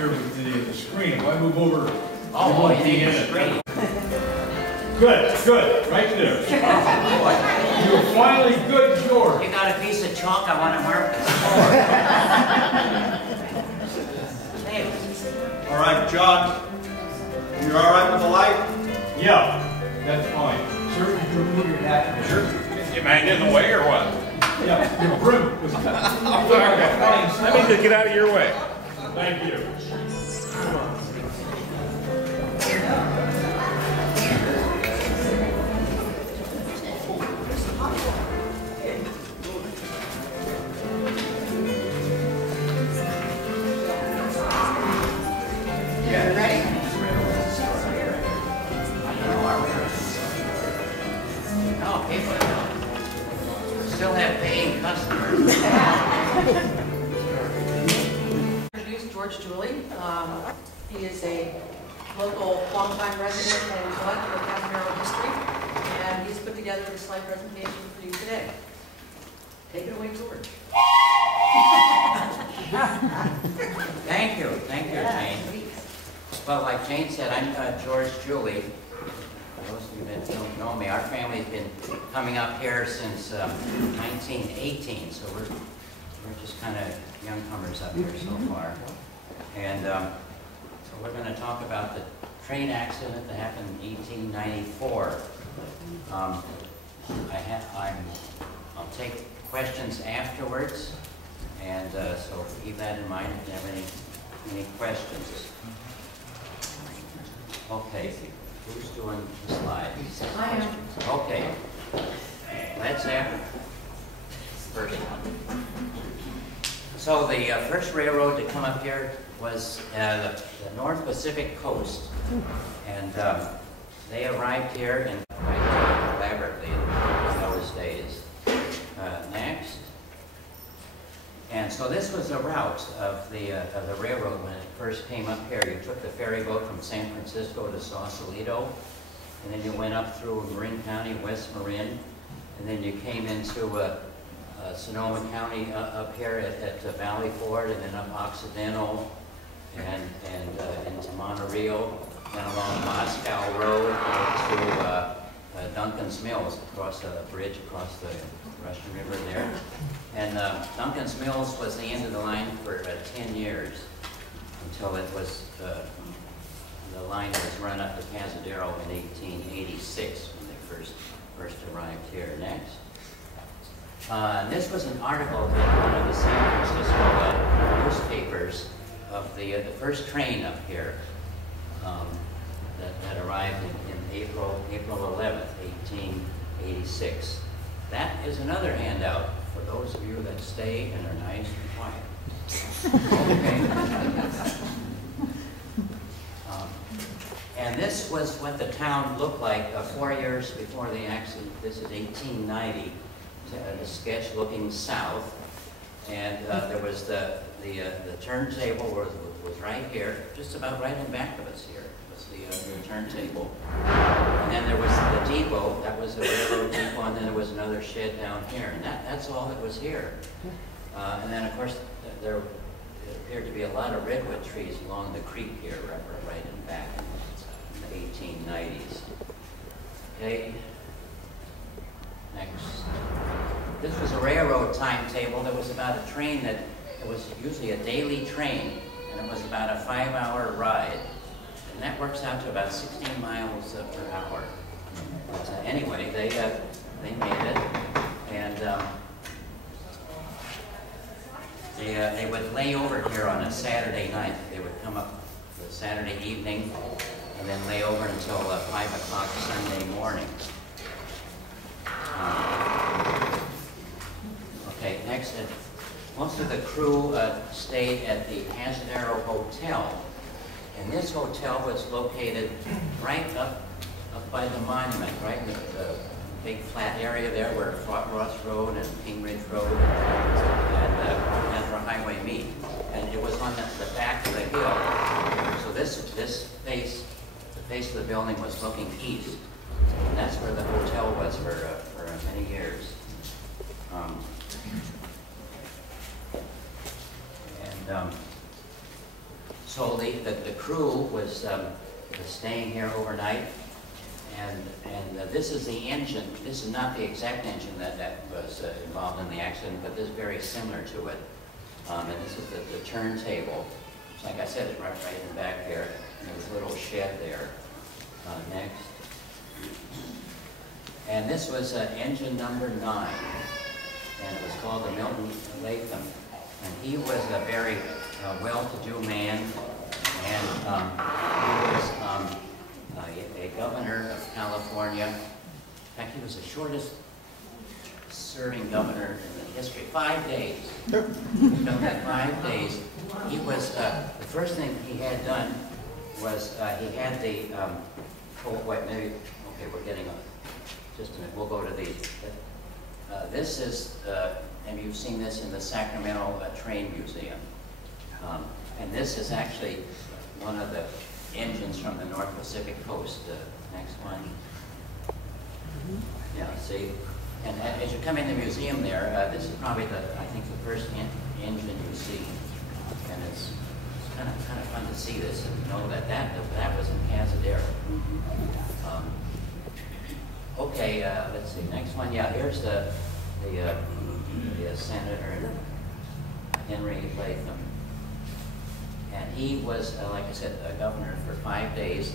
here with the screen. If I move over, oh, you need a screen. Good, good, right there. You're finally good, George. You got a piece of chalk I want to mark this All right, John. You're all right with the light? Yeah, that's fine. Sir, could you remove your hat? Sure. You mind in the way or what? Yeah, your brim. I need to get out of your way. Thank you. Still have paying customers. Introduce George Juilly. He is a local, longtime resident and collector of Cazadero history, and he's put together this slide presentation for you today. Take it away, George. Thank you, Jane. Well, like Jane said, I'm George Juilly. Those of you that don't know me, our family's been coming up here since 1918, so we're just kind of youngcomers up here so far. And so we're going to talk about the train accident that happened in 1894. I'll take questions afterwards, and so keep that in mind if you have any questions. Okay. Who's doing the slide? I am. Okay. Let's have first one. So the first railroad to come up here was the North Pacific Coast, and they arrived here in quite elaborately in those days. Next. And so this was a route of the railroad when it first came up here. You took the ferry boat from San Francisco to Sausalito, and then you went up through Marin County, West Marin, and then you came into Sonoma County up here at Valley Ford, and then up Occidental, and into Monterey, then along Moscow Road to Duncan's Mills, across a bridge across the Russian River there. And Duncan's Mills was the end of the line for 10 years until it was, the line was run up to Cazadero in 1886 when they first arrived here. Next. This was an article in one of the San Francisco newspapers of the first train up here that arrived in April 11th, 1886. That is another handout for those of you that stay and are nice and quiet. Okay. And this was what the town looked like 4 years before the accident. This is 1890. The sketch looking south, and there was the turntable was right here, just about right in back of us here was the turntable. And then there was the depot, that was the railroad depot, and then there was another shed down here, and that's all that was here. And then of course there appeared to be a lot of redwood trees along the creek here, right in back in the 1890s. Okay. Next. This was a railroad timetable. There was about a train that it was usually a daily train, and it was about a 5-hour ride. And that works out to about 16 miles per hour. But anyway, they made it, and they would lay over here on a Saturday night. They would come up the Saturday evening and then lay over until 5 o'clock Sunday morning. Okay, next, most of the crew stayed at the Cazadero Hotel, and this hotel was located right up by the monument, right in the big flat area there where Fort Ross Road and King Ridge Road and Federal Highway meet, and it was on the back of the hill. So the face of the building was looking east, and that's where the hotel was for many years. So the crew was staying here overnight, and this is the engine. This is not the exact engine that was involved in the accident, but this is very similar to it. And this is the turntable. Like I said, it's right in the back there. And there's a little shed there. Next. And this was engine number 9, and it was called the Milton Latham. And he was a very well-to-do man, and he was a governor of California. In fact, he was the shortest serving governor in the history. 5 days. You know, that 5 days. He was, the first thing he had done was he had the, oh, wait, maybe, okay, we're getting on. Just a minute, we'll go to these. This is, and you've seen this in the Sacramento Train Museum. And this is actually one of the engines from the North Pacific Coast. Next one. Yeah, see? And as you come in the museum there, this is probably I think the first engine you see. And it's kind of fun to see this and know that was in Cazadero. Okay, let's see, next one. Yeah, here's the Senator Henry Latham. And he was, like I said, a governor for 5 days.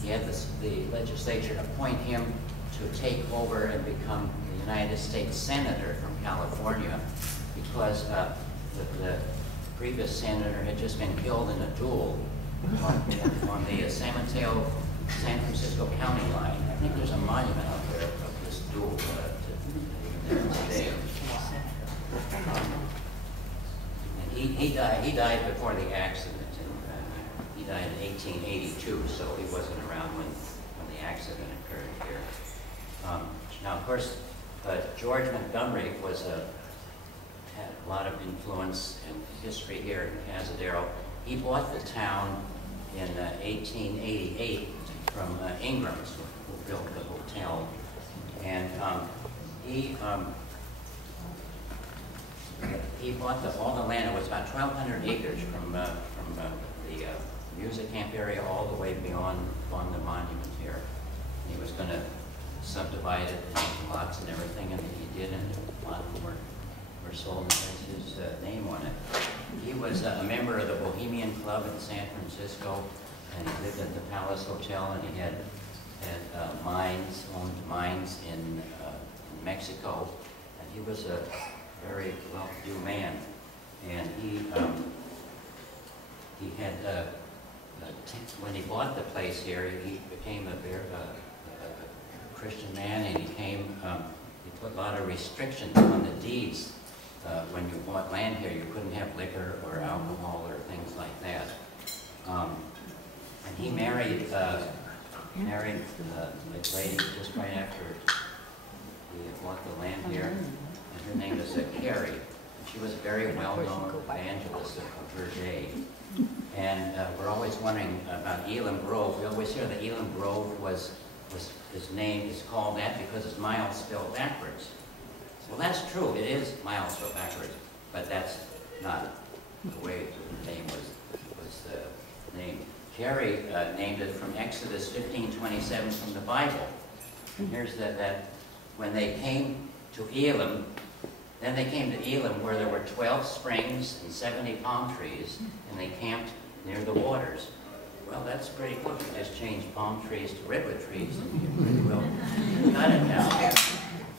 He had the legislature appoint him to take over and become the United States Senator from California, because the previous senator had just been killed in a duel on the San Mateo-San Francisco County line. I think there's a monument out there of this duel today. And he died before the accident. He died in 1882, so he wasn't around when the accident occurred here. Now, of course, George Montgomery had a lot of influence and history here in Cazadero. He bought the town in 1888 from Ingrams, who built the hotel. And he bought all the land. It was about 1,200 acres from the music camp area all the way beyond the monument here. And he was going to subdivide it into lots and everything, and he did, and a lot of them were sold, and there's his name on it. He was a member of the Bohemian Club in San Francisco, and he lived at the Palace Hotel, and he had owned mines in Mexico, and he was a very well-to-do man. And he had, when he bought the place here, he became a Christian man, and he put a lot of restrictions on the deeds. When you bought land here, you couldn't have liquor or alcohol or things like that. And he married a lady just right after he bought the land here, and her name is Carrie. She was a very well-known evangelist of her day. And we're always wondering about Elam Grove. We always hear that Elam Grove was his name is called that because it's miles spelled backwards. Well, that's true. It is miles spelled backwards, but that's not the way the name was named. Carrie named it from Exodus 15:27 from the Bible. And here's that when they came to Elam, then they came to Elam where there were 12 springs and 70 palm trees, and they camped near the waters. Well, that's pretty good. You just change palm trees to redwood trees, and you pretty well got it now.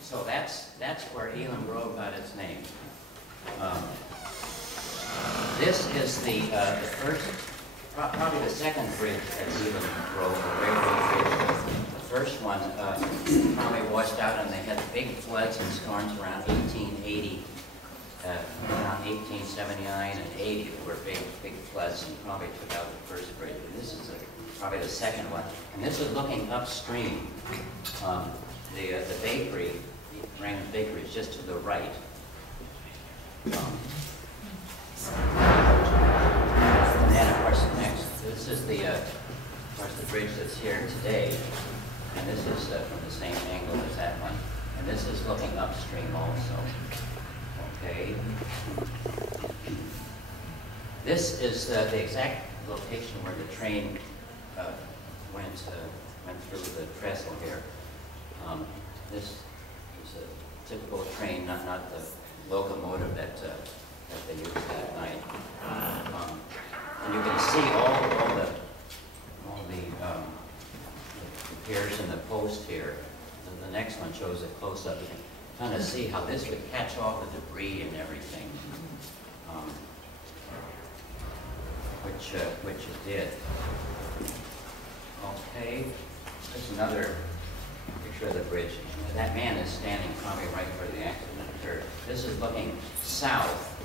So that's where Elam Grove got its name. This is the first, probably the second bridge at Elam Grove, the railroad bridge. The first one probably washed out, and they had big floods and storms around 1880, around 1879 and 80. There were big floods, and probably took out the first bridge. And this is probably the second one. And this is looking upstream. The bakery, Raymond's Bakery, is just to the right. And then, of course, next, this is the bridge that's here today. And this is from the same angle as that one. And this is looking upstream also. Okay. This is the exact location where the train went through the trestle here. This is a typical train, not the locomotive that they used that night. And you can see all the piers and the post here. And the next one shows a close-up. You can kind of see how this would catch all the debris and everything, which it did. Okay, there's another picture of the bridge. That man is standing probably right where the accident occurred. This is looking south,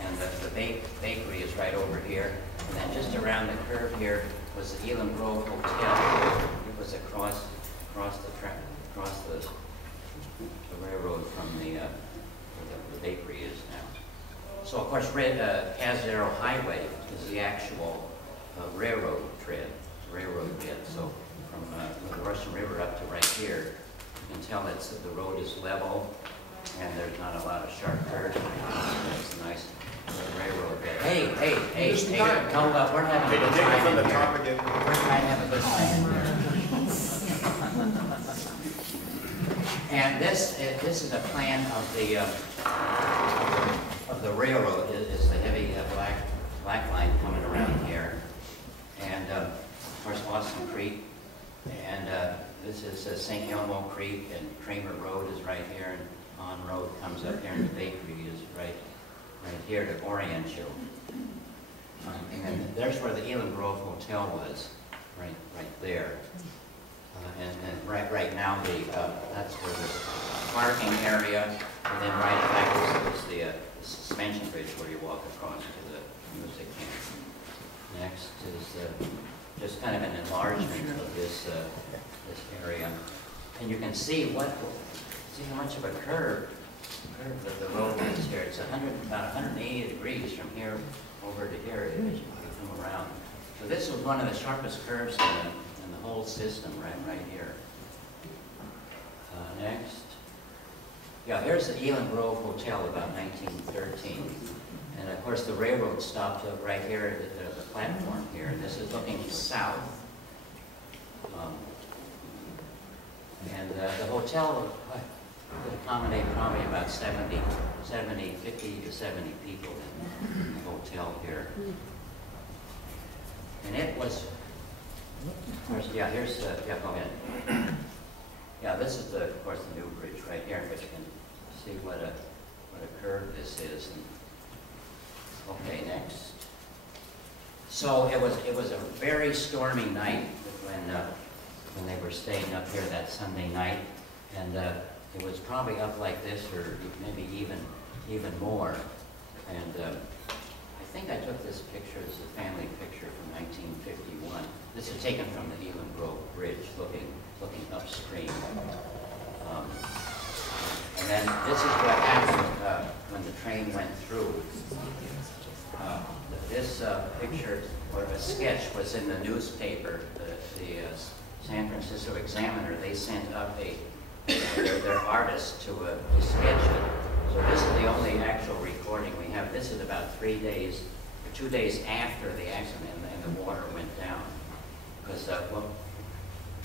and the bakery is right over here. And then just around the curve here was the Elam Grove Hotel. It was across the railroad from where the bakery is now. So of course, Cazadero Highway is the actual railroad bed. So from the Russian River up to right here, you can tell that the road is level and there's not a lot of sharp curves. It's a nice railroad bed. Hey, come up. We're having a good time in here. We're trying to have a good time in here. And this is a plan of the railroad. Is the heavy black line coming around here, and of course Austin Creek, and this is St. Elmo Creek, and Kramer Road is right here, and On Road comes up here, and the bakery is right here to orient you. And there's where the Elam Grove Hotel was, right there. And right now that's where the parking area, and then right back is the suspension bridge where you walk across to the music camp. Next is just kind of an enlargement of this area, and you can see how much of a curve that the road is here. It's about 180 degrees from here over to here as you come around. So this was one of the sharpest curves in the whole system, right here. Next. Yeah, here's the Elam Grove Hotel about 1913. And of course the railroad stopped up right here at the platform here. And this is looking south. And the hotel could accommodate probably about 50 to 70 people in the hotel here. And it was, go ahead. Yeah, this is of course the new bridge right here, which you can see what a curve this is. Okay, next. So it was a very stormy night when they were staying up here that Sunday night, and it was probably up like this, or maybe even more. And I think I took this picture. This is a family picture from 1951. This is taken from the Elam Grove Bridge, looking upstream. And then this is what happened when the train went through. This picture, or a sketch, was in the newspaper. The San Francisco Examiner, they sent up their artist to sketch it. So this is the only actual recording we have. This is about 2 days after the accident, and the water went down. Because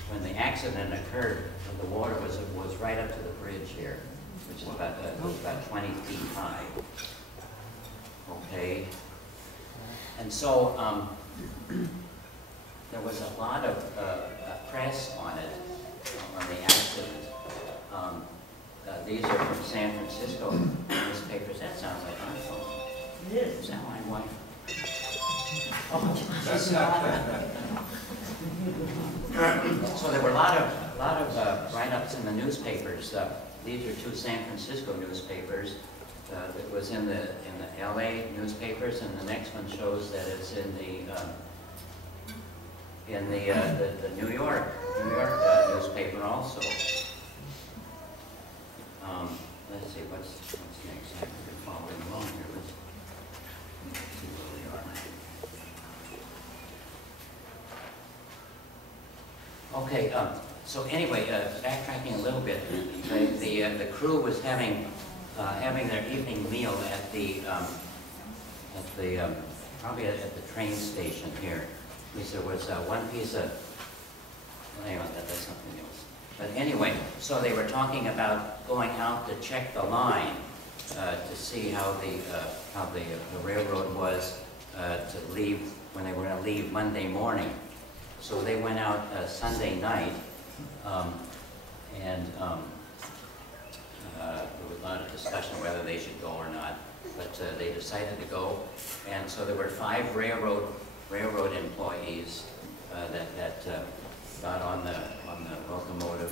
when the accident occurred, the water was right up to the bridge here, which is about 20 feet high. Okay. And so there was a lot of press on it, on the accident. These are from San Francisco newspapers. That sounds like my phone. It is. Is that my wife? Oh, she's not. So there were a lot of write-ups in the newspapers. These are two San Francisco newspapers. It was in the LA newspapers, and the next one shows that it's in the New York newspaper also. Let's see what's next. We're following along here. Let's see where we are. Okay. So anyway, backtracking a little bit, the crew was having their evening meal at the probably at the train station here, because there was one piece of, hang on, that's something else. But anyway, so they were talking about going out to check the line to see how the railroad was to leave, when they were going to leave Monday morning. So they went out Sunday night, and there was a lot of discussion whether they should go or not, but they decided to go. And so there were 5 railroad employees that got on the locomotive,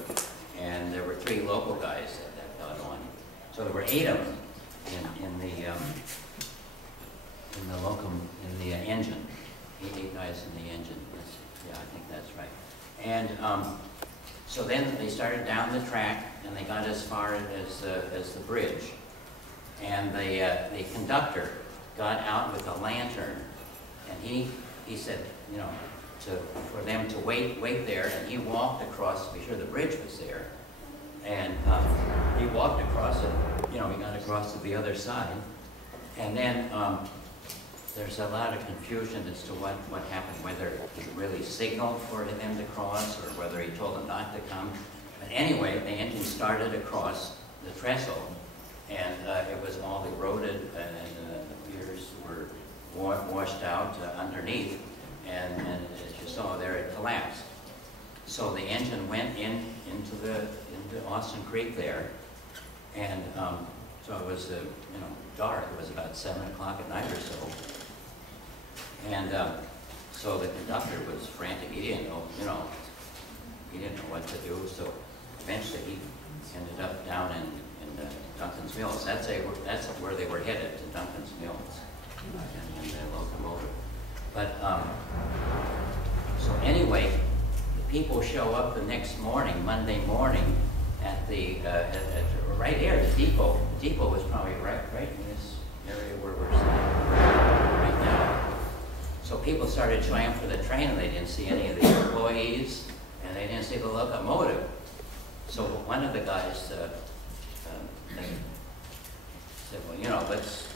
and there were 3 local guys that got on. So there were 8 of them in the engine. 8 guys in the engine. Yeah, I think that's right. And so then they started down the track, and they got as far as the bridge. And the conductor got out with a lantern, and he said, you know, for them to wait there, and he walked across to be sure the bridge was there. And he walked across it, you know, he got across to the other side. And then there's a lot of confusion as to what happened, whether he really signaled for them to cross or whether he told them not to come. But anyway, the engine started across the trestle, and it was all eroded, and the piers were washed out underneath, and as you saw there, it collapsed. So the engine went into Austin Creek there, and so it was you know, dark. It was about 7 o'clock at night or so. And so the conductor was frantic. He didn't know, you know, he didn't know what to do. So eventually he ended up down in Duncan's Mills. That's where they were headed, to Duncan's Mills, in the locomotive. But so anyway, the people show up the next morning, Monday morning, at the right here, the depot. The depot was probably right in this area where we're sitting right now. So people started showing up for the train, and they didn't see any of the employees, and they didn't see the locomotive. So one of the guys said, well, you know, let's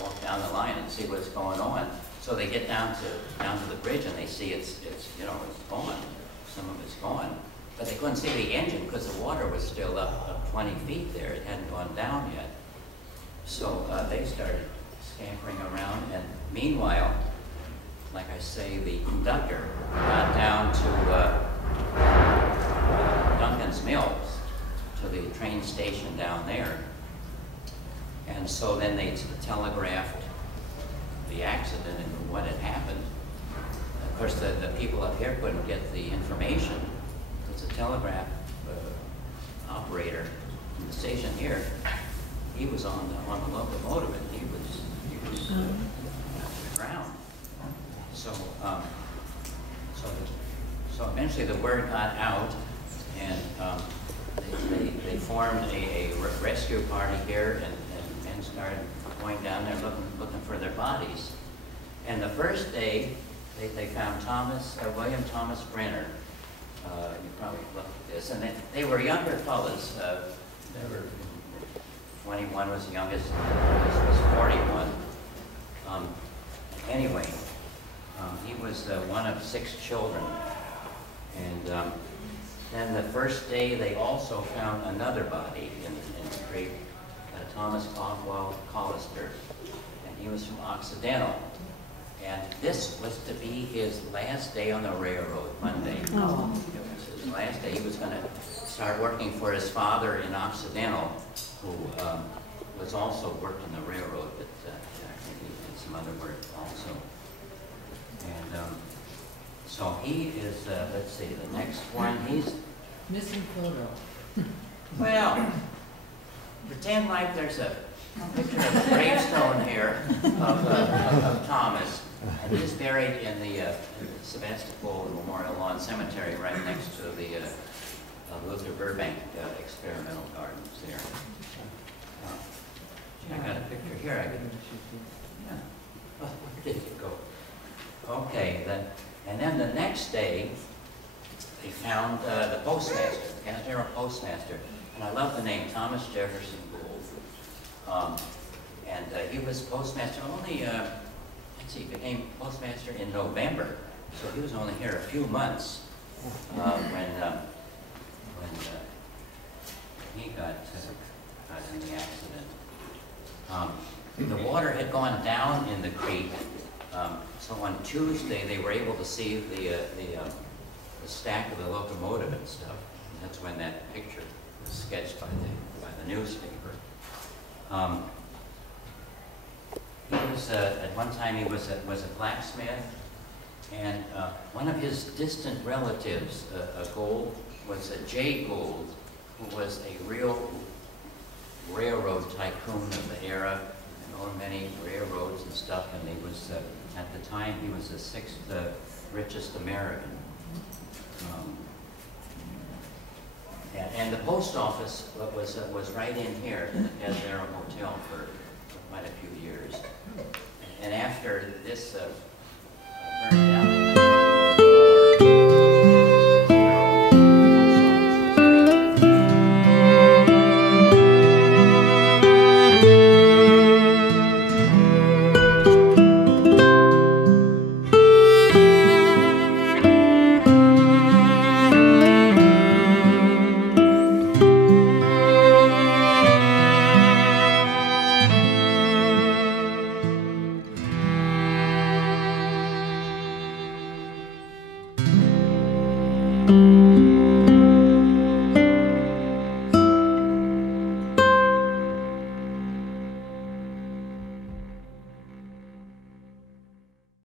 walk down the line and see what's going on. So they get down to the bridge, and they see it's you know, it's gone. Some of it's gone, but they couldn't see the engine because the water was still up 20 feet there. It hadn't gone down yet. So they started scampering around, and meanwhile, like I say, the conductor got down to Duncan's Mills, to the train station down there. And so then they telegraphed the accident and what had happened. Of course, the people up here couldn't get the information because the telegraph operator in the station here, he was on the locomotive, and he was on the ground. So eventually the word got out, and they formed a rescue party here, and men started going down there looking for their bodies. And the first day, they found William Thomas Brenner. You probably looked at this, and they were younger fellas. They were 21 was the youngest, the oldest was 41. Anyway. He was one of 6 children. And then the first day, they also found another body in the creek, Thomas Caldwell Collister, and he was from Occidental. And this was to be his last day on the railroad, Monday. Oh. It was his last day. He was going to start working for his father in Occidental, who was also working the railroad, but I think he did some other work also. And so he is, let's see, the next one, he's... Missing photo. Well, pretend like there's a picture of a gravestone here of Thomas. And he's buried in the Sebastopol Memorial Lawn Cemetery right next to the Luther Burbank Experimental Gardens there. I got a picture here. Yeah. Oh, where did it go? Okay, and then the next day, they found the postmaster, the Cazadero postmaster, and I love the name, Thomas Jefferson Gould. And he was postmaster only, I he became postmaster in November, so he was only here a few months when he got in the accident. The water had gone down in the creek, so on Tuesday they were able to see the stack of the locomotive and stuff. And that's when that picture was sketched by the newspaper. He was at one time he was a blacksmith, and one of his distant relatives, Gold, was Jay Gould, who was a real railroad tycoon of the era, and owned many railroads and stuff. And he was at the time he was the 6th richest American. And the post office was right in here in the Cazadero Hotel for quite a few years. And after this burned